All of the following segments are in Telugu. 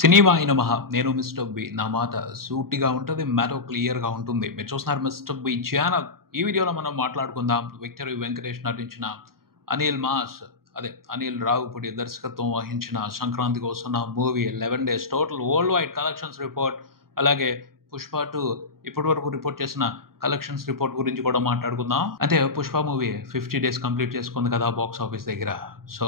సినిమా అయిన మహా నేను మిస్టర్ బి నా మాట సూటిగా ఉంటుంది మ్యాటర్ క్లియర్గా ఉంటుంది. మీరు చూస్తున్నారు మిస్టర్ బి ఛానల్. ఈ వీడియోలో మనం మాట్లాడుకుందాం విక్టరీ వెంకటేష్ నటించిన అనిల్ మాస్ అనిల్ రావుపూడి దర్శకత్వం వహించిన సంక్రాంతికి వస్తున్న movie 11 days total world wide collections report, అలాగే పుష్ప 2 ఇప్పటి వరకు రిపోర్ట్ చేసిన కలెక్షన్స్ రిపోర్ట్ గురించి కూడా మాట్లాడుకుందాం. అంటే పుష్ప మూవీ 50 days కంప్లీట్ చేసుకుంది కదా బాక్స్ ఆఫీస్ దగ్గర. సో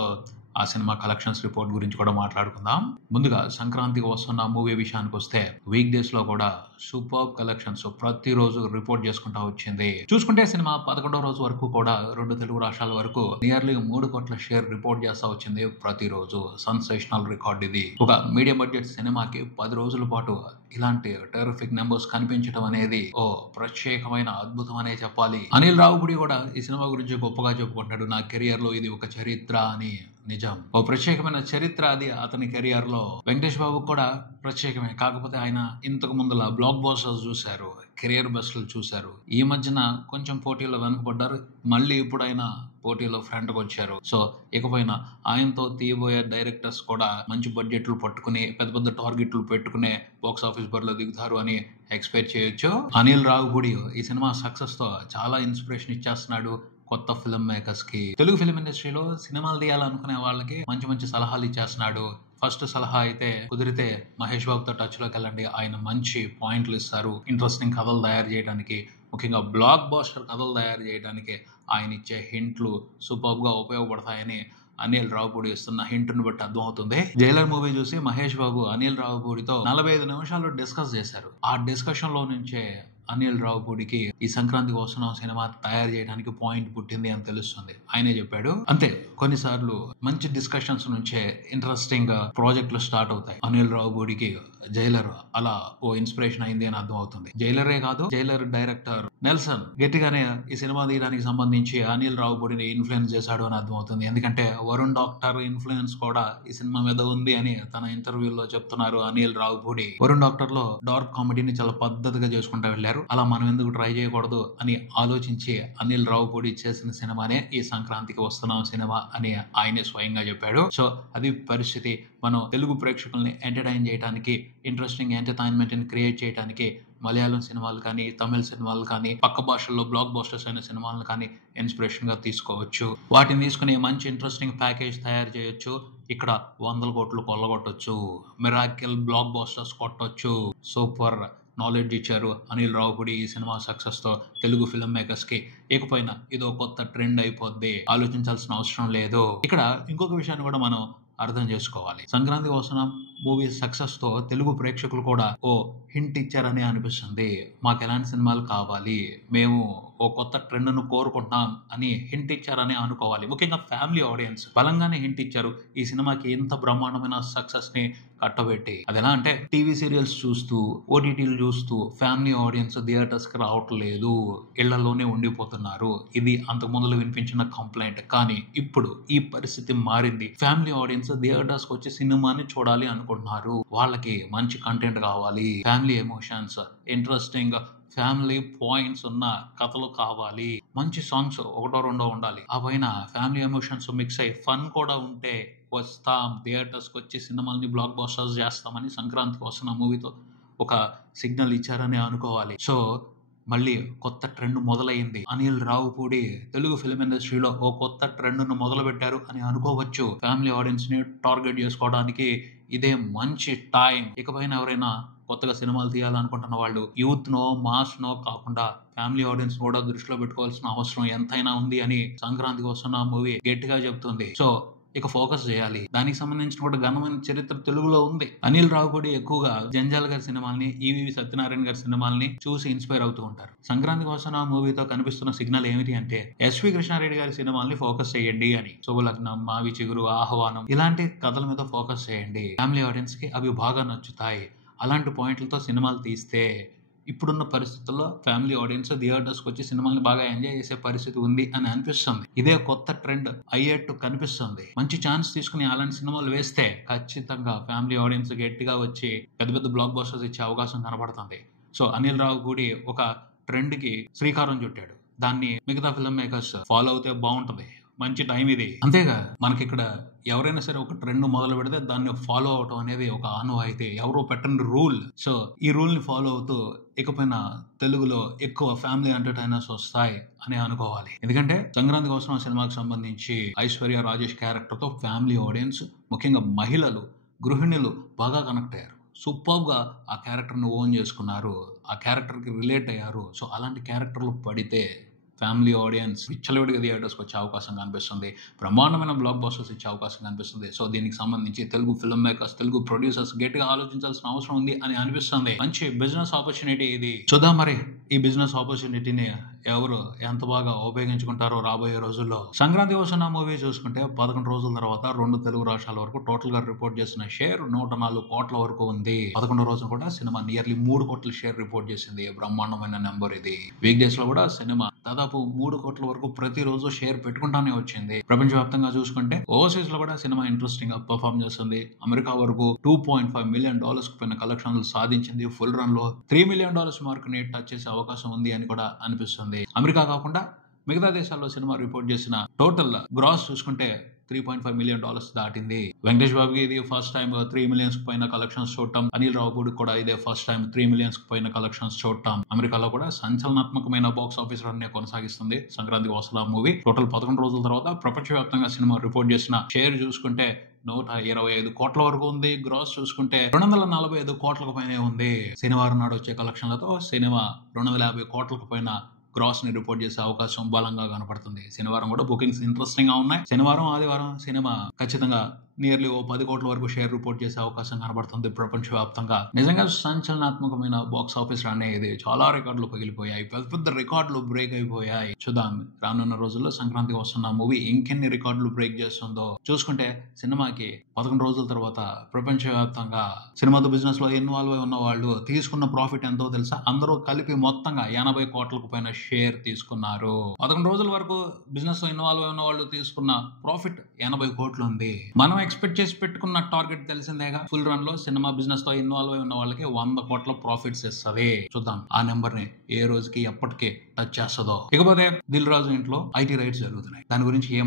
ఆ సినిమా కలెక్షన్స్ రిపోర్ట్ గురించి కూడా మాట్లాడుకుందాం. ముందుగా సంక్రాంతికి వస్తున్న మూవీ విషయానికి వస్తే వీక్ డేస్ లో కూడా సూపర్ కలెక్షన్స్ ప్రతిరోజు రిపోర్ట్ చేసుకుంటా వచ్చింది. చూసుకుంటే సినిమా 11వ రోజు వరకు కూడా 2 తెలుగు రాష్ట్రాల వరకు నియర్లీ 3 కోట్ల షేర్ రిపోర్ట్ చేస్తా వచ్చింది. ప్రతిరోజు సెన్సేషనల్ రికార్డ్ ఇది. ఒక మీడియం బడ్జెట్ సినిమాకి 10 రోజుల పాటు ఇలాంటి టెరిఫిక్ నెంబర్స్ కనిపించడం అనేది ఓ ప్రత్యేకమైన అద్భుతం అనే చెప్పాలి. అనిల్ రావుపూడి కూడా ఈ సినిమా గురించి గొప్పగా చెప్పుకుంటాడు. నా కెరియర్ లో ఇది ఒక చరిత్ర అని. నిజం, ఓ ప్రత్యేకమైన చరిత్ర అది అతని కెరియర్ లో. వెంకటేష్ బాబు కూడా ప్రత్యేకమే, కాకపోతే ఆయన ఇంతకు ముందులా బ్లాక్ బస్టర్స్ చూశారు, కెరియర్ బెస్ట్లు చూశారు. ఈ మధ్యన కొంచెం పోటీలో వెనుకబడ్డారు, మళ్ళీ ఇప్పుడు ఆయన పోటీలో ఫ్రంట్కి వచ్చారు. సో ఇకపైన ఆయనతో తీయబోయే డైరెక్టర్స్ కూడా మంచి బడ్జెట్లు పట్టుకుని పెద్ద పెద్ద టార్గెట్లు పెట్టుకునే బాక్స్ ఆఫీస్ బరిలో దిగుతారు అని ఎక్స్పెక్ట్ చేయొచ్చు. అనిల్ రావుపూడి ఈ సినిమా సక్సెస్ తో చాలా ఇన్స్పిరేషన్ ఇచ్చేస్తున్నాడు కొత్త ఫిల్మ్ మేకర్స్ కి. తెలుగు ఫిల్మ్ ఇండస్ట్రీలో సినిమాలు తీయాలనుకునే వాళ్ళకి మంచి మంచి సలహాలు ఇచ్చేస్తున్నాడు. ఫస్ట్ సలహా అయితే కుదిరితే మహేష్ బాబుతో టచ్ లోకి వెళ్ళండి, ఆయన మంచి పాయింట్లు ఇస్తారు. ఇంట్రెస్టింగ్ కథలు తయారు చేయడానికి, ముఖ్యంగా బ్లాక్ బాస్టర్ కథలు తయారు చేయడానికి ఆయన ఇచ్చే హింట్లు సూపర్ గా ఉపయోగపడతాయని అనిల్ రావుపూడి ఇస్తున్న హింట్ ను బట్టి అర్థమవుతుంది. జైలర్ మూవీ చూసి మహేష్ బాబు అనిల్ రావుపూడితో 45 నిమిషాలు డిస్కస్ చేశారు. ఆ డిస్కషన్ లో నుంచే అనిల్ రావుపూడికి ఈ సంక్రాంతికి వస్తున్న సినిమా తయారు చేయడానికి పాయింట్ పుట్టింది అని తెలుస్తుంది. ఆయనే చెప్పాడు. అంతే, కొన్నిసార్లు మంచి డిస్కషన్స్ నుంచే ఇంట్రెస్టింగ్ ప్రాజెక్టులు స్టార్ట్ అవుతాయి. అనిల్ రావుపూడికి జైలర్ అలా ఓ ఇన్స్పిరేషన్ అయింది అని అర్థం అవుతుంది. జైలరే కాదు, జైలర్ డైరెక్టర్ నెల్సన్ గట్టిగానే ఈ సినిమా తీయడానికి సంబంధించి అనిల్ రావుపూడిని ఇన్ఫ్లుయెన్స్ చేశాడు అని అర్థం అవుతుంది. ఎందుకంటే వరుణ్ డాక్టర్ ఇన్ఫ్లుయెన్స్ కూడా ఈ సినిమా మీద ఉంది అని తన ఇంటర్వ్యూలో చెప్తున్నారు అనిల్ రావుపూడి. వరుణ్ డాక్టర్ లో డార్క్ కామెడీని చాలా పద్ధతిగా చేసుకుంటూ వెళ్లారు. అలా మనం ఎందుకు ట్రై చేయకూడదు అని ఆలోచించి అనిల్ రావుపూడి చేసిన సినిమానే ఈ సంక్రాంతికి వస్తున్నాం సినిమా అని ఆయనే స్వయంగా చెప్పాడు. సో అది పరిస్థితి. మనం తెలుగు ప్రేక్షకుల్ని ఎంటర్టైన్ చేయడానికి, ఇంట్రెస్టింగ్ ఎంటర్టైన్మెంట్ ని క్రియేట్ చేయడానికి మలయాళం సినిమాలు కానీ, తమిళ సినిమాలు కానీ, పక్క భాషల్లో బ్లాక్ బస్టర్స్ అయిన సినిమాలను కానీ ఇన్స్పిరేషన్ గా తీసుకోవచ్చు. వాటిని తీసుకుని మంచి ఇంట్రెస్టింగ్ ప్యాకేజ్ తయారు చేయొచ్చు. ఇక్కడ 100 కోట్లు కొల్లగొట్టొచ్చు, మిరాకిల్ బ్లాక్ బస్టర్స్ కొట్టొచ్చు. సూపర్ నాలెడ్జ్ ఇచ్చారు అనిల్ రావుపూడి ఈ సినిమా సక్సెస్ తో తెలుగు ఫిల్మ్ మేకర్స్ కి. ఇకపైన ఇదో కొత్త ట్రెండ్ అయిపోద్ది, ఆలోచించాల్సిన అవసరం లేదు. ఇక్కడ ఇంకొక విషయాన్ని కూడా మనం అర్థం చేసుకోవాలి. సంక్రాంతికి వస్తున్న మూవీ సక్సెస్ తో తెలుగు ప్రేక్షకులు కూడా ఓ హింట్ ఇచ్చారని అనిపిస్తుంది. మాకు ఎలాంటి సినిమాలు కావాలి, మేము ఓ కొత్త ట్రెండ్ ను కోరుకుంటున్నాం అని హింట్ ఇచ్చారని అనుకోవాలి. ముఖ్యంగా ఫ్యామిలీ ఆడియన్స్ బలంగానే హింట్ ఇచ్చారు ఈ సినిమాకి ఇంత బ్రహ్మాండమైన సక్సెస్ ని కట్టబెట్టి. అది ఎలా అంటే టీవీ సీరియల్స్ చూస్తూ, ఓటీటీలు చూస్తూ ఫ్యామిలీ ఆడియన్స్ థియేటర్స్ కి రావట్లేదు, ఇళ్లలోనే ఉండిపోతున్నారు. ఇది అంతకు ముందు వినిపించిన కంప్లైంట్. కానీ ఇప్పుడు ఈ పరిస్థితి మారింది. ఫ్యామిలీ ఆడియన్స్ థియేటర్స్ కి వచ్చి సినిమాని చూడాలి అనుకుంటున్నారు. వాళ్ళకి మంచి కంటెంట్ కావాలి, family emotions, interesting family points ఉన్న కథలు కావాలి, మంచి సాంగ్స్ ఒకటో రెండో ఉండాలి, ఆ పైన ఫ్యామిలీ ఎమోషన్స్ మిక్స్ అయ్యి ఫన్ కూడా ఉంటే వస్తాం, థియేటర్స్ కి వచ్చి సినిమాల్ని బ్లాక్ బస్టర్స్ చేస్తామని సంక్రాంతికి వస్తున్న మూవీతో ఒక సిగ్నల్ ఇచ్చారని అనుకోవాలి. సో మళ్ళీ కొత్త ట్రెండ్ మొదలైంది. అనిల్ రావుపూడి తెలుగు ఫిల్మ్ ఇండస్ట్రీలో ఓ కొత్త ట్రెండ్ ను మొదలు పెట్టారు అని అనుకోవచ్చు. ఫ్యామిలీ ఆడియన్స్ ని టార్గెట్ చేసుకోవడానికి ఇదే మంచి టైం. ఇకపైన ఎవరైనా కొత్తగా సినిమాలు తీయాలనుకుంటున్న వాళ్ళు యూత్ నో, మాస్ నో కాకుండా ఫ్యామిలీ ఆడియన్స్ కూడా దృష్టిలో పెట్టుకోవాల్సిన అవసరం ఎంతైనా ఉంది అని సంక్రాంతికి వస్తున్న మూవీ గట్టిగా చెప్తుంది. సో ఇక ఫోకస్ చేయాలి. దానికి సంబంధించిన కూడా ఘనమైన చరిత్ర తెలుగులో ఉంది. అనిల్ రావుపూడి ఎక్కువగా జంజాల్ గారి సినిమాల్ని, ఈవీవి సత్యనారాయణ గారి సినిమాల్ని చూసి ఇన్స్పైర్ అవుతూ ఉంటారు. సంక్రాంతికి వస్తున్న మూవీతో కనిపిస్తున్న సిగ్నల్ ఏమిటి అంటే ఎస్వి కృష్ణారెడ్డి గారి సినిమాల్ని ఫోకస్ చేయండి అని. శుభలగ్నం, మావి చిగురు, ఆహ్వానం ఇలాంటి కథల మీద ఫోకస్ చేయండి. ఫ్యామిలీ ఆడియన్స్ కి అవి బాగా నచ్చుతాయి. అలాంటి పాయింట్లతో సినిమాలు తీస్తే ఇప్పుడున్న పరిస్థితుల్లో ఫ్యామిలీ ఆడియన్స్ థియేటర్స్కి వచ్చి సినిమాని బాగా ఎంజాయ్ చేసే పరిస్థితి ఉంది అని అనిపిస్తుంది. ఇదే కొత్త ట్రెండ్ అయ్యేట్టు కనిపిస్తుంది. మంచి ఛాన్స్ తీసుకుని అలాంటి సినిమాలు వేస్తే ఖచ్చితంగా ఫ్యామిలీ ఆడియన్స్ గట్టిగా వచ్చి పెద్ద పెద్ద బ్లాక్ బస్టర్స్ ఇచ్చే అవకాశం కనబడుతుంది. సో అనిల్ రావుపూడి ఒక ట్రెండ్ కి శ్రీకారం చుట్టాడు. దాన్ని మిగతా ఫిల్మ్ మేకర్స్ ఫాలో అవుతే బాగుంటది. మంచి టైం ఇది. అంతేగా మనకిక్కడ ఎవరైనా సరే ఒక ట్రెండ్ మొదలు పెడితే దాన్ని ఫాలో అవటం అనేది ఒక ఆనవాయితీ. ఎవరో పెట్టని రూల్. సో ఈ రూల్ ని ఫాలో అవుతూ ఇకపైన తెలుగులో ఎక్కువ ఫ్యామిలీ ఎంటర్టైనర్స్ వస్తాయి అని అనుకోవాలి. ఎందుకంటే సంక్రాంతి కోసం ఆ సినిమాకి సంబంధించి ఐశ్వర్య రాజేష్ క్యారెక్టర్ తో ఫ్యామిలీ ఆడియన్స్, ముఖ్యంగా మహిళలు, గృహిణులు బాగా కనెక్ట్ అయ్యారు. సూపర్ గా ఆ క్యారెక్టర్ ని ఓన్ చేసుకున్నారు, ఆ క్యారెక్టర్ కి రిలేట్ అయ్యారు. సో అలాంటి క్యారెక్టర్లు పడితే ఫ్యామిలీ ఆడియన్స్ విచ్చలవిడిగా థియేటర్స్కి వచ్చే అవకాశం కనిపిస్తుంది. బ్రహ్మాండమైన బ్లాక్ బస్టర్స్ ఇచ్చే అవకాశం కనిపిస్తుంది. సో దీనికి సంబంధించి Telugu film makers, Telugu producers గట్టిగా ఆలోచించాల్సిన అవసరం ఉంది అని అనిపిస్తుంది. మంచి బిజినెస్ ఆపర్చునిటీ ఇది. చూద్దాం మరి ఈ బిజినెస్ ఆపర్చునిటీని ఎవరు ఎంత బాగా ఉపయోగించుకుంటారో రాబోయే రోజుల్లో. సంక్రాంతి వస్తున్న మూవీ చూసుకుంటే 11 రోజుల తర్వాత 2 తెలుగు రాష్ట్రాల వరకు టోటల్ గా రిపోర్ట్ చేసిన షేర్ 104 కోట్ల వరకు ఉంది. 11 రోజులు కూడా సినిమా నియర్లీ 3 కోట్ల షేర్ రిపోర్ట్ చేసింది. బ్రహ్మాండమైన నెంబర్ ఇది. వీక్ డేస్ లో కూడా సినిమా దాదాపు 3 కోట్ల వరకు ప్రతిరోజు షేర్ పెట్టుకుంటానే వచ్చింది. ప్రపంచవ్యాప్తంగా చూసుకుంటే ఓవర్సీస్ లో కూడా సినిమా ఇంట్రెస్టింగ్ గా పర్ఫార్మ్ చేస్తుంది. అమెరికా వరకు $2.5 మిలియన్ పైన కలెక్షన్లు సాధించింది. ఫుల్ రన్ లో $3 మిలియన్ మార్క్ ని టచ్ చేసే అవకాశం ఉంది అని కూడా అనిపిస్తుంది. అమెరికా కాకుండా మిగతా దేశాల్లో సినిమా రిపోర్ట్ చేసిన టోటల్ గ్రాస్ చూసుకుంటే $3.5 మిలియన్ దాటింది. వెంకటేష్ బాబుకి ఇది ఫస్ట్ టైం 3 మిలియన్స్ పైన కలెక్షన్స్ చూడటం. అనిల్ రావుపూడి కూడా ఇదే ఫస్ట్ టైం 3 మిలియన్స్ పైన కలెక్షన్స్ చూడటం. అమెరికాలో కూడా సంచలనాత్మకమైన బాక్స్ ఆఫీస్ రన్ కొనసాగిస్తుంది సంక్రాంతి వాసుల మూవీ. టోటల్ 11 రోజుల తర్వాత ప్రపంచవ్యాప్తంగా సినిమా రిపోర్ట్ చేసిన షేర్ చూసుకుంటే 125 కోట్ల వరకు ఉంది. గ్రాస్ చూసుకుంటే 245 కోట్లకు పైనే ఉంది. శనివారం నాడు వచ్చే కలెక్షన్లతో సినిమా 250 కోట్లకు పైన గ్రాస్ ని రిపోర్ట్ చేసే అవకాశం బలంగా కనపడుతుంది. శనివారం కూడా బుకింగ్స్ ఇంట్రెస్టింగ్ గా ఉన్నాయి. శనివారం, ఆదివారం సినిమా ఖచ్చితంగా నియర్లీ 10 కోట్ల వరకు షేర్ రిపోర్ట్ చేసే అవకాశం కనబడుతుంది ప్రపంచవ్యాప్తంగా. నిజంగా సంచలనాత్మకమైన బాక్స్ ఆఫీస్ రన్ ఇది. చాలా రికార్డులు పగిలిపోయాయి, పెద్ద పెద్ద రికార్డులు బ్రేక్ అయిపోయాయి. చూద్దాం రానున్న రోజుల్లో సంక్రాంతికి వస్తున్న మూవీ ఇంకెన్ని రికార్డులు బ్రేక్ చేస్తుందో. చూసుకుంటే సినిమాకి 11 రోజుల తర్వాత ప్రపంచవ్యాప్తంగా సినిమాతో బిజినెస్ లో ఇన్వాల్వ్ అయి ఉన్న వాళ్ళు తీసుకున్న ప్రాఫిట్ ఎంతో తెలుసా? అందరూ కలిపి మొత్తంగా 80 కోట్లకు పైన షేర్ తీసుకున్నారు. 11 రోజుల వరకు బిజినెస్ లో ఇన్వాల్వ్ అయి ఉన్న వాళ్ళు తీసుకున్న ప్రాఫిట్ 80 కోట్లు ఉంది. మనం ఎక్స్పెక్ట్ చేసి పెట్టుకున్న టార్గెట్ తెలిసిందేగా. ఫుల్ రన్ లో సినిమా బిజినెస్ తో ఇన్వాల్వ్ అయి ఉన్న వాళ్ళకి 100 కోట్ల ప్రాఫిట్స్ ఇస్తుంది. చూద్దాం ఆ నెంబర్ ని ఏ రోజుకి ఎప్పటికీ టచ్ చేస్తుందో. ఇకపోతే దిల్ రాజు ఇంట్లో ఐటీ రైట్స్ జరుగుతున్నాయి. దాని గురించి ఏం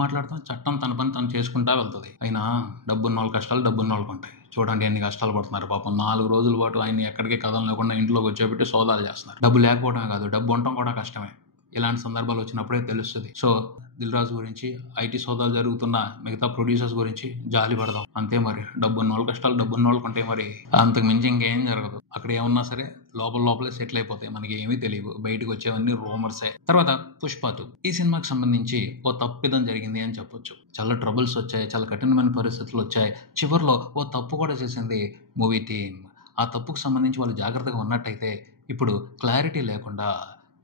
మాట్లాడతాం? చట్టం తన పని తను చేసుకుంటా వెళ్తుంది. అయినా డబ్బున్న వాళ్ళ కష్టాలు డబ్బున్న వాళ్ళకు ఉంటాయి. చూడండి ఎన్ని కష్టాలు పడుతున్నారు పాపం. 4 రోజుల పాటు ఆయన ఎక్కడికి కదలలేకుండా ఇంట్లోకి వచ్చేపెట్టి సోదాలు చేస్తున్నారు. డబ్బు లేకపోవడమే కాదు, డబ్బు ఉండటం కూడా కష్టమే. ఇలాంటి సందర్భాలు వచ్చినప్పుడే తెలుస్తుంది. సో దిల్ రాజు గురించి, ఐటీ సోదాలు జరుగుతున్న మిగతా ప్రొడ్యూసర్స్ గురించి జాలి పడదాం. అంతే మరి. డబ్బున్న వాళ్ళ కష్టాలు డబ్బున్న వాళ్ళకు ఉంటే మరి అంతకు మించి ఇంకేం జరగదు. అక్కడ ఏమన్నా సరే లోపలే సెటిల్ అయిపోతాయి. మనకి ఏమీ తెలియదు. బయటకు వచ్చేవన్నీ రూమర్సే. తర్వాత పుష్ప 2 ఈ సినిమాకి సంబంధించి ఓ తప్పిదం జరిగింది అని చెప్పొచ్చు. చాలా ట్రబుల్స్ వచ్చాయి, చాలా కఠినమైన పరిస్థితులు వచ్చాయి. చివరిలో ఓ తప్పు కూడా చేసింది మూవీ టీమ్. ఆ తప్పుకు సంబంధించి వాళ్ళు జాగ్రత్తగా ఉన్నట్టయితే ఇప్పుడు క్లారిటీ లేకుండా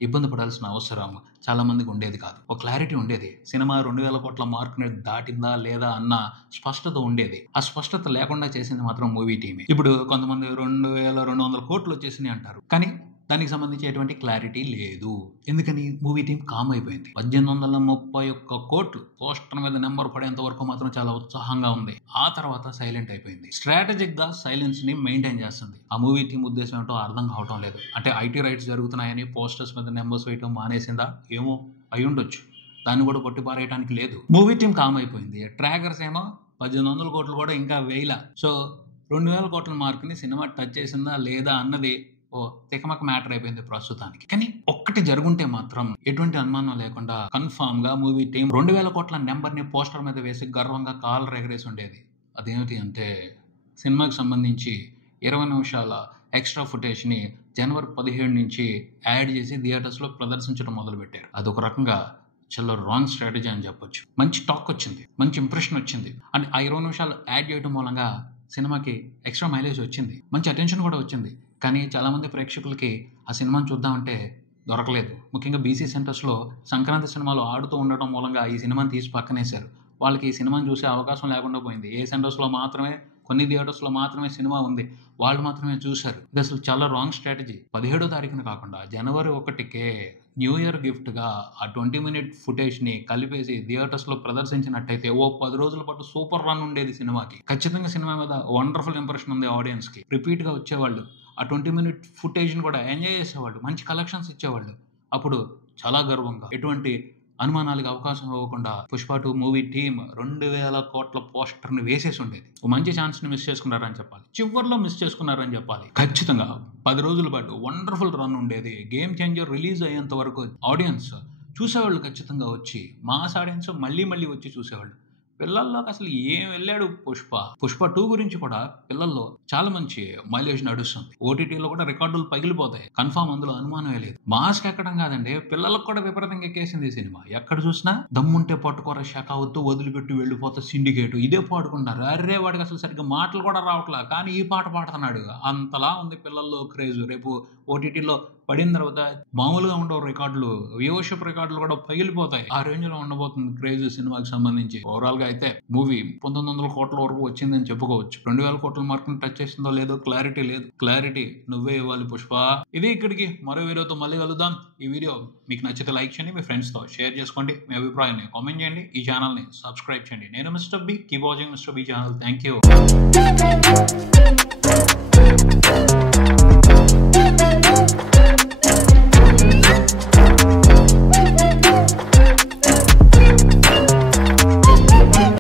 ఇబ్బంది పడాల్సిన అవసరం చాలా మందికి ఉండేది కాదు. ఒక క్లారిటీ ఉండేది. సినిమా 2000 కోట్ల మార్క్ ని దాటిందా లేదా అన్న స్పష్టత ఉండేది. ఆ స్పష్టత లేకుండా చేసింది మాత్రం మూవీ టీమే. ఇప్పుడు కొంతమంది 2200 కోట్లు వచ్చేసింది అంటారు, కానీ దానికి సంబంధించి ఎటువంటి క్లారిటీ లేదు. ఎందుకని? మూవీ టీం కామ్ అయిపోయింది. 1831 కోట్లు పోస్టర్ మీద నెంబర్ పడేంత వరకు మాత్రం చాలా ఉత్సాహంగా ఉంది. ఆ తర్వాత సైలెంట్ అయిపోయింది. స్ట్రాటజిక్ గా సైలెన్స్ ని మెయింటైన్ చేస్తుంది. ఆ మూవీ టీం ఉద్దేశం ఏంటో అర్థం కావటం లేదు. అంటే ఐటీ రైట్స్ జరుగుతున్నాయని పోస్టర్స్ మీద నెంబర్స్ వేయటం మానేసిందా? ఏమో, అయి ఉండొచ్చు. దాన్ని కూడా కొట్టి పారేయడానికి లేదు. మూవీ టీం కామ్ అయిపోయింది. ట్రాకర్స్ ఏమో 1800 కోట్లు కూడా ఇంకా వేయలా. సో 2000 కోట్ల మార్క్ ని సినిమా టచ్ చేసిందా లేదా అన్నది తికమక మ్యాటర్ అయిపోయింది ప్రస్తుతానికి. కానీ ఒక్కటి జరుగుంటే మాత్రం ఎటువంటి అనుమానం లేకుండా కన్ఫామ్ గా మూవీ టీం 2000 కోట్ల నెంబర్ ని పోస్టర్ మీద వేసి గర్వంగా కాలర్ ఎగరేసి ఉండేది. అదేమిటి అంటే సినిమాకి సంబంధించి 20 నిమిషాల ఎక్స్ట్రా ఫుటేజ్ ని జనవరి 17 నుంచి యాడ్ చేసి థియేటర్స్ లో ప్రదర్శించడం మొదలు పెట్టారు. అదొక రకంగా చాలా రాంగ్ స్ట్రాటజీ అని చెప్పొచ్చు. మంచి టాక్ వచ్చింది, మంచి ఇంప్రెషన్ వచ్చింది. అండ్ ఆ 20 నిమిషాలు యాడ్ చేయడం మూలంగా సినిమాకి ఎక్స్ట్రా మైలేజ్ వచ్చింది, మంచి అటెన్షన్ కూడా వచ్చింది. కానీ చాలామంది ప్రేక్షకులకి ఆ సినిమాని చూద్దామంటే దొరకలేదు. ముఖ్యంగా బీసీ సెంటర్స్లో సంక్రాంతి సినిమాలు ఆడుతూ ఉండటం మూలంగా ఈ సినిమాని తీసి పక్కనేశారు. వాళ్ళకి ఈ సినిమాని చూసే అవకాశం లేకుండా పోయింది. ఏ సెంటర్స్లో మాత్రమే, కొన్ని థియేటర్స్లో మాత్రమే సినిమా ఉంది, వాళ్ళు మాత్రమే చూశారు. ఇది అసలు చాలా రాంగ్ స్ట్రాటజీ. 17వ తారీఖున కాకుండా జనవరి 1కే న్యూ ఇయర్ గిఫ్ట్గా ఆ 20 మినిట్ ఫుటేజ్ని కలిపేసి థియేటర్స్లో ప్రదర్శించినట్టయితే 10 రోజుల పాటు సూపర్ రన్ ఉండేది సినిమాకి. ఖచ్చితంగా సినిమా మీద వండర్ఫుల్ ఇంప్రెషన్ ఉంది ఆడియన్స్కి. రిపీట్గా వచ్చేవాళ్ళు, ఆ 20 మినిట్ ఫుటేజ్ని కూడా ఎంజాయ్ చేసేవాళ్ళు, మంచి కలెక్షన్స్ ఇచ్చేవాళ్ళు. అప్పుడు చాలా గర్వంగా ఎటువంటి అనుమానాలకు అవకాశం ఇవ్వకుండా పుష్ప 2 మూవీ టీమ్ 2,000 కోట్ల పోస్టర్ని వేసేసి ఉండేది. ఒక మంచి ఛాన్స్ని మిస్ చేసుకున్నారని చెప్పాలి. చివరిలో మిస్ చేసుకున్నారని చెప్పాలి. ఖచ్చితంగా 10 రోజుల పాటు వండర్ఫుల్ రన్ ఉండేది. గేమ్ చేంజర్ రిలీజ్ అయ్యేంత వరకు ఆడియన్స్ చూసేవాళ్ళు, ఖచ్చితంగా వచ్చి మాస్ ఆడియన్స్ మళ్ళీ వచ్చి చూసేవాళ్ళు. పిల్లల్లోకి అసలు ఏం వెళ్ళాడు పుష్ప 2 గురించి కూడా పిల్లల్లో చాలా మంచి మైలేజ్ నడుస్తుంది. ఓటీటీలో కూడా రికార్డులు పగిలిపోతాయి, కన్ఫామ్, అందులో అనుమానమే లేదు. మాస్క్ ఎక్కడం కాదండి, పిల్లలకు కూడా విపరీతంగా ఎక్కేసింది ఈ సినిమా. ఎక్కడ చూసినా దమ్ముంటే పట్టుకోర షకావత్తు వదిలిపెట్టి వెళ్ళిపోతే సిండికేట్ ఇదే పాడుకుంటారు. అర్రే వాడికి అసలు సరిగ్గా మాటలు కూడా రావట్లా, కానీ ఈ పాట పాడుతున్నాడు. అంతలా ఉంది పిల్లల్లో క్రేజ్. రేపు ఓటీటీలో పడిన తర్వాత మామూలుగా ఉండవు రికార్డులు, వ్యూవర్షిప్ రికార్డులు కూడా పగిలిపోతాయి. ఆ రేంజ్ లో ఉండబోతుంది క్రేజ్ సినిమాకి సంబంధించి. ఓవరాల్ గా అయితే మూవీ 1900 కోట్ల వరకు వచ్చిందని చెప్పుకోవచ్చు. 2000 కోట్ల మార్కును టచ్ చేసిందో లేదో క్లారిటీ లేదు. క్లారిటీ నువ్వే ఇవ్వాలి పుష్ప. ఇది ఇక్కడికి, మరో వీడియోతో మళ్ళీ కలుద్దాం. ఈ వీడియో మీకు నచ్చితే లైక్ చేయండి, మీ ఫ్రెండ్స్ తో షేర్ చేసుకోండి, మీ అభిప్రాయాన్ని కామెంట్ చేయండి, ఈ ఛానల్ ని సబ్స్క్రైబ్ చేయండి. నేను mister B, keep watching mister B channel. Thank you.